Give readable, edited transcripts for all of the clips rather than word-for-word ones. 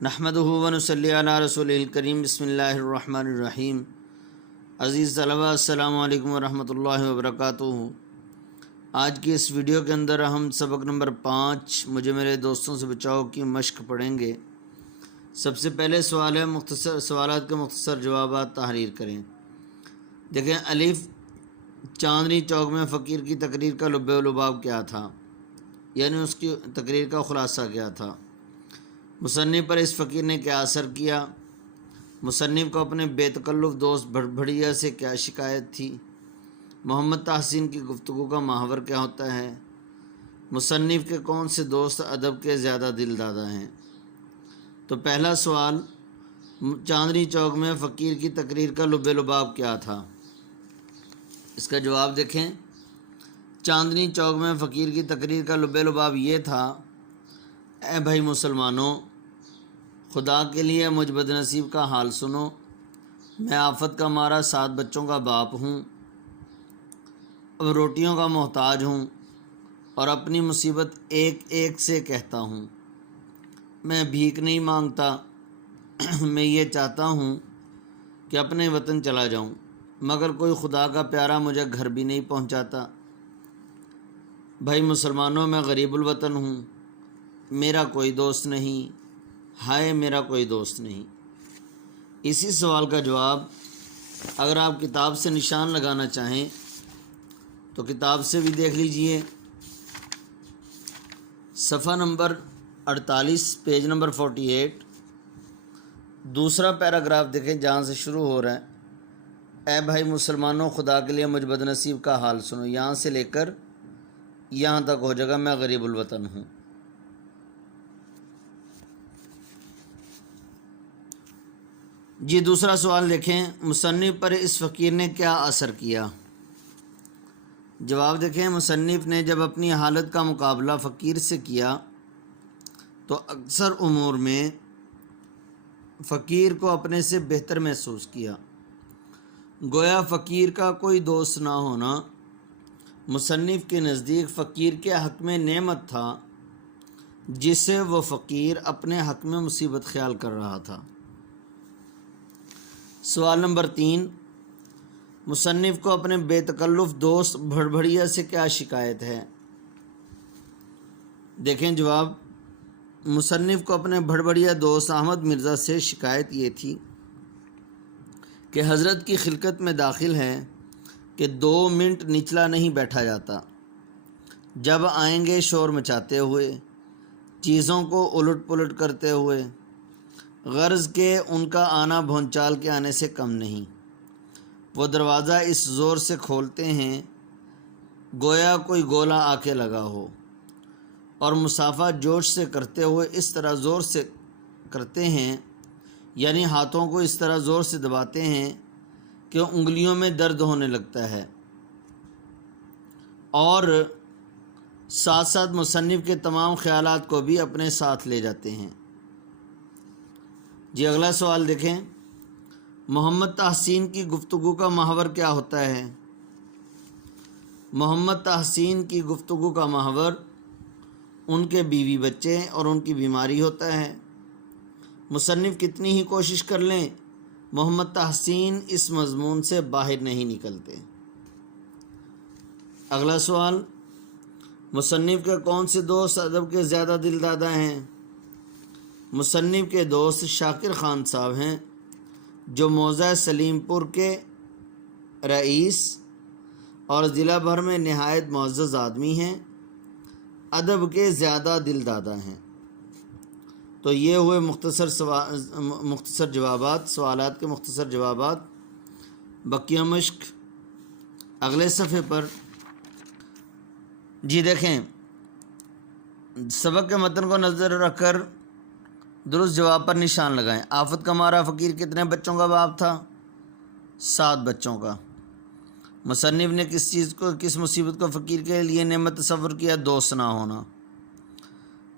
نحمدہ ونصلی علی رسولہ الکریم بسم اللہ الرحمن الرحیم۔ عزیز طلبہ السلام علیکم ورحمۃ اللہ وبرکاتہ۔ آج کی اس ویڈیو کے اندر ہم سبق نمبر 5 مجھے میرے دوستوں سے بچاؤ کی مشق پڑھیں گے۔ سب سے پہلے سوال ہے سوالات کے مختصر جوابات تحریر کریں۔ دیکھیں، الف چاندنی چوک میں فقیر کی تقریر کا لب و لباب کیا تھا، یعنی اس کی تقریر کا خلاصہ کیا تھا۔ مصنف پر اس فقیر نے کیا اثر کیا؟ مصنف کو اپنے بے تکلف دوست بھڑبھڑیا سے کیا شکایت تھی؟ محمد تحسین کی گفتگو کا محور کیا ہوتا ہے؟ مصنف کے کون سے دوست ادب کے زیادہ دل دادا ہیں؟ تو پہلا سوال، چاندنی چوک میں فقیر کی تقریر کا لب لباب کیا تھا؟ اس کا جواب دیکھیں۔ چاندنی چوک میں فقیر کی تقریر کا لب لباب یہ تھا: اے بھائی مسلمانوں، خدا کے لیے مجھ بد نصیب کا حال سنو۔ میں آفت کا مارا 7 بچوں کا باپ ہوں، اب روٹیوں کا محتاج ہوں اور اپنی مصیبت ایک ایک سے کہتا ہوں۔ میں بھیک نہیں مانگتا، میں یہ چاہتا ہوں کہ اپنے وطن چلا جاؤں، مگر کوئی خدا کا پیارا مجھے گھر بھی نہیں پہنچاتا۔ بھائی مسلمانوں، میں غریب الوطن ہوں، میرا کوئی دوست نہیں، ہائے میرا کوئی دوست نہیں۔ اسی سوال کا جواب اگر آپ کتاب سے نشان لگانا چاہیں تو کتاب سے بھی دیکھ لیجئے۔ صفحہ نمبر 48 پیج نمبر 48، دوسرا پیراگراف دیکھیں جہاں سے شروع ہو رہا ہے: اے بھائی مسلمانوں، خدا کے لیے مجھ بد نصیب کا حال سنو۔ یہاں سے لے کر یہاں تک ہو جائے گا میں غریب الوطن ہوں۔ جی دوسرا سوال دیکھیں، مصنف پر اس فقیر نے کیا اثر کیا؟ جواب دیکھیں، مصنف نے جب اپنی حالت کا مقابلہ فقیر سے کیا تو اکثر امور میں فقیر کو اپنے سے بہتر محسوس کیا۔ گویا فقیر کا کوئی دوست نہ ہونا مصنف کے نزدیک فقیر کے حق میں نعمت تھا، جسے وہ فقیر اپنے حق میں مصیبت خیال کر رہا تھا۔ سوال نمبر 3، مصنف کو اپنے بے تکلف دوست بھڑبھڑیا سے کیا شکایت ہے؟ دیکھیں جواب، مصنف کو اپنے بھڑبھڑیا دوست احمد مرزا سے شکایت یہ تھی کہ حضرت کی خلقت میں داخل ہے کہ 2 منٹ نچلا نہیں بیٹھا جاتا، جب آئیں گے شور مچاتے ہوئے، چیزوں کو الٹ پلٹ کرتے ہوئے، غرض کہ ان کا آنا بھونچال کے آنے سے کم نہیں۔ وہ دروازہ اس زور سے کھولتے ہیں گویا کوئی گولا آ کے لگا ہو، اور مسافہ جوش سے کرتے ہوئے اس طرح زور سے کرتے ہیں، یعنی ہاتھوں کو اس طرح زور سے دباتے ہیں کہ انگلیوں میں درد ہونے لگتا ہے، اور ساتھ ساتھ مصنف کے تمام خیالات کو بھی اپنے ساتھ لے جاتے ہیں۔ جی اگلا سوال دیکھیں، محمد تحسین کی گفتگو کا محور کیا ہوتا ہے؟ محمد تحسین کی گفتگو کا محور ان کے بیوی بچے اور ان کی بیماری ہوتا ہے۔ مصنف کتنی ہی کوشش کر لیں، محمد تحسین اس مضمون سے باہر نہیں نکلتے۔ اگلا سوال، مصنف کے کون سے دوست ادب کے زیادہ دل دادا ہیں؟ مصنف کے دوست شاکر خان صاحب ہیں، جو موضع سلیم پور کے رئیس اور ضلع بھر میں نہایت معزز آدمی ہیں، ادب کے زیادہ دل دادا ہیں۔ تو یہ ہوئے مختصر جوابات، سوالات کے مختصر جوابات۔ بقیہ مشق اگلے صفحے پر۔ جی دیکھیں، سبق کے متن کو نظر رکھ کر درست جواب پر نشان لگائیں۔ آفت کا مارا فقیر کتنے بچوں کا باپ تھا؟ 7 بچوں کا۔ مصنف نے کس مصیبت کو فقیر کے لیے نعمت تصور کیا؟ دوست نہ ہونا۔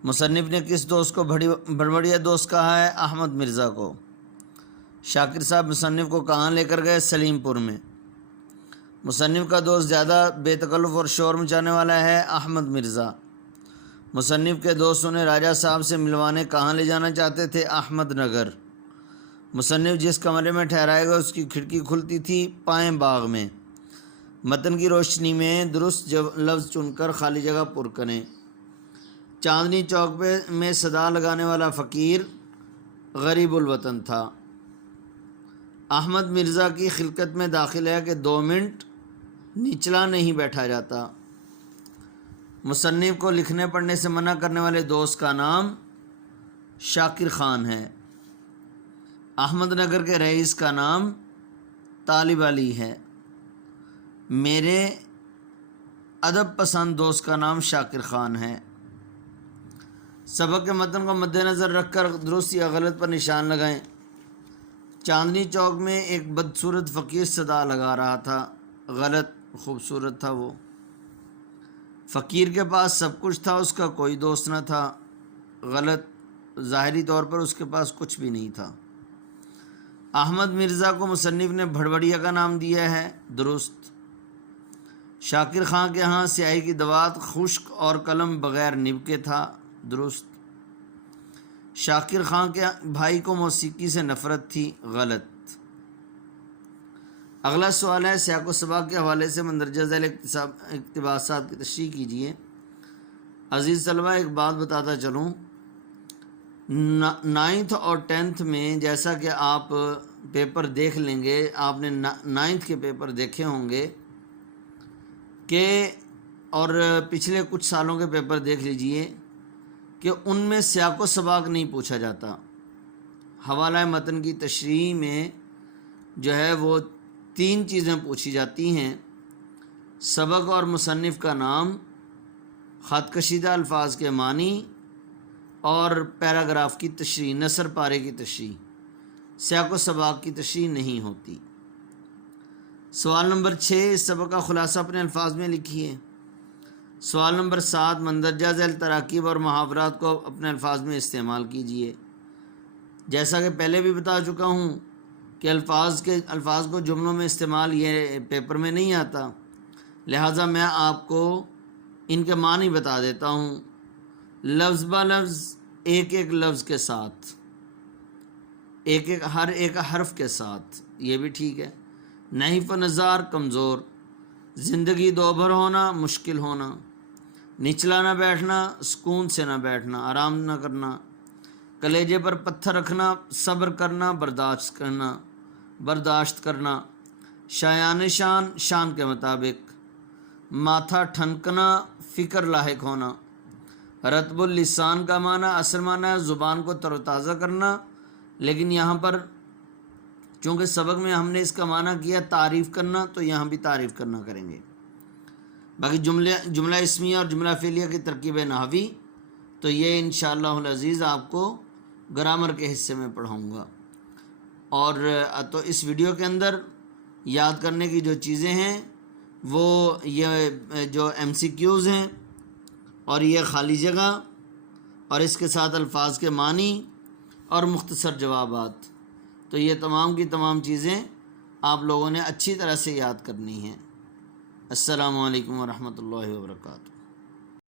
مصنف نے کس دوست کو بھڑبھڑیا دوست کہا ہے؟ احمد مرزا کو۔ شاکر صاحب مصنف کو کہاں لے کر گئے؟ سلیم پور میں۔ مصنف کا دوست زیادہ بے تکلف اور شور مچانے والا ہے؟ احمد مرزا۔ مصنف کے دوستوں نے راجہ صاحب سے ملوانے کہاں لے جانا چاہتے تھے؟ احمد نگر۔ مصنف جس کمرے میں ٹھہرائے گا اس کی کھڑکی کھلتی تھی پائیں باغ میں۔ متن کی روشنی میں درست لفظ چن کر خالی جگہ پر کریں۔ چاندنی چوک میں صدا لگانے والا فقیر غریب الوطن تھا۔ احمد مرزا کی خلقت میں داخل ہے کہ 2 منٹ نچلا نہیں بیٹھا جاتا۔ مصنف کو لکھنے پڑھنے سے منع کرنے والے دوست کا نام شاکر خان ہے۔ احمد نگر کے رئیس کا نام طالب علی ہے۔ میرے ادب پسند دوست کا نام شاکر خان ہے۔ سبق کے متن کو مد نظر رکھ کر درست یا غلط پر نشان لگائیں۔ چاندنی چوک میں ایک بدصورت فقیر صدا لگا رہا تھا۔ غلط، خوبصورت تھا وہ۔ فقیر کے پاس سب کچھ تھا، اس کا کوئی دوست نہ تھا۔ غلط، ظاہری طور پر اس کے پاس کچھ بھی نہیں تھا۔ احمد مرزا کو مصنف نے بھڑبڑیا کا نام دیا ہے۔ درست۔ شاکر خان کے ہاں سیاہی کی دوات خشک اور قلم بغیر نب کے تھا۔ درست۔ شاکر خان کے بھائی کو موسیقی سے نفرت تھی۔ غلط۔ اگلا سوال ہے، سیاق و سباق کے حوالے سے مندرجہ ذیل اقتباسات کی تشریح کیجیے۔ عزیز طلبہ، ایک بات بتاتا چلوں، 9th اور 10th میں جیسا کہ آپ پیپر دیکھ لیں گے، آپ نے 9th کے پیپر دیکھے ہوں گے کہ اور پچھلے کچھ سالوں کے پیپر دیکھ لیجئے کہ ان میں سیاق و سباق نہیں پوچھا جاتا۔ حوالہ متن کی تشریح میں جو ہے وہ 3 چیزیں پوچھی جاتی ہیں: سبق اور مصنف کا نام، خط کشیدہ الفاظ کے معنی، اور پیراگراف کی تشریح، نثر پارے کی تشریح۔ سیاق و سباق کی تشریح نہیں ہوتی۔ سوال نمبر 6، اس سبق کا خلاصہ اپنے الفاظ میں لکھیے۔ سوال نمبر 7، مندرجہ ذیل تراکیب اور محاورات کو اپنے الفاظ میں استعمال کیجیے۔ جیسا کہ پہلے بھی بتا چکا ہوں کہ الفاظ کو جملوں میں استعمال یہ پیپر میں نہیں آتا، لہٰذا میں آپ کو ان کے معنی بتا دیتا ہوں لفظ با لفظ، ایک ایک لفظ کے ساتھ، ہر ایک حرف کے ساتھ۔ یہ بھی ٹھیک ہے۔ نحیف و نزار، کمزور، زندگی دوبھر ہونا، مشکل ہونا، نچلا نہ بیٹھنا، سکون سے نہ بیٹھنا، آرام نہ کرنا، کلیجے پر پتھر رکھنا، صبر کرنا، برداشت کرنا، شایان شان، شان کے مطابق، ماتھا ٹھنکنا، فکر لاحق ہونا۔ رطب اللسان کا معنی، اصل معنی ہے زبان کو تر و تازہ کرنا، لیکن یہاں پر چونکہ سبق میں ہم نے اس کا معنی کیا تعریف کرنا، تو یہاں بھی تعریف کرنا کریں گے۔ باقی جملہ اسمیہ اور جملہ فعلیہ کی ترکیب نحوی تو یہ انشاءاللہ العزیز آپ کو گرامر کے حصے میں پڑھاؤں گا۔ اور تو اس ویڈیو کے اندر یاد کرنے کی جو چیزیں ہیں وہ یہ جو MCQs ہیں اور یہ خالی جگہ اور اس کے ساتھ الفاظ کے معنی اور مختصر جوابات، تو یہ تمام کی تمام چیزیں آپ لوگوں نے اچھی طرح سے یاد کرنی ہیں۔ السلام علیکم ورحمۃ اللہ وبرکاتہ۔